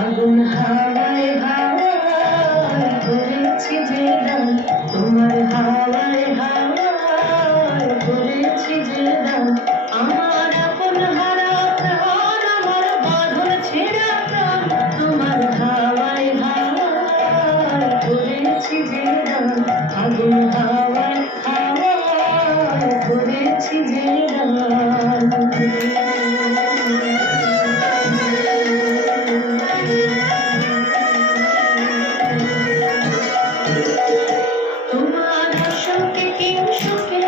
আগুন হাওয়ায় হাওয়ায় করেছি যে দান, তোমার হাওয়ায় হাওয়ায় করেছি যে দান। আমার আপন হারা প্রাণ, আমার বাঁধন ছেঁড়া প্রাণ, তোমার হাওয়ায় হাওয়ায় করেছি যে দান। আগুন হাওয়ায় হাওয়ায় করেছি যে দান। তোমার সুখে কিং সুখে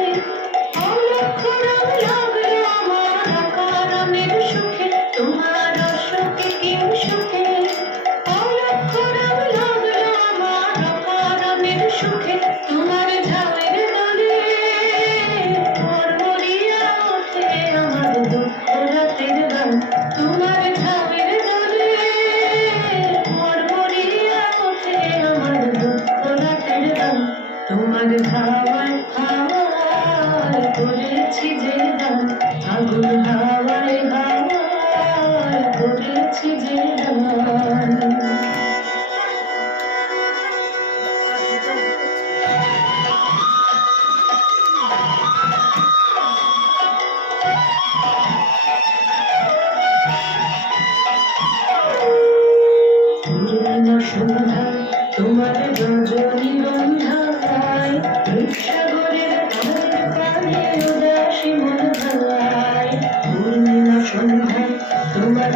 অলক্ষ রং লাগলো আমার অকারণের সুখে। তোমার সুখে কিং সুখে অলক্ষ রং লাগলো আমার অকারণের সুখে। তোমার ঝামের দলে মরমরিয়া ওঠে আমার দুঃখ রাতের গান। তোমার ঝামের দলে মরমরিয়া ওঠে আমার দুঃখ রাতের গান। তোমার হাওয়ায় হাওয়ায় করেছি যে দান, আগুন হাওয়ায় হাওয়ায় করেছি যে দান। পূর্ণিমা সন্ধ্যায় তোমার রজনী গন্ধায়, রূপসাগরের পাড়ের পাড়ে উদাসী মন ধায়। পূর্ণিমা সন্ধ্যায় তোমার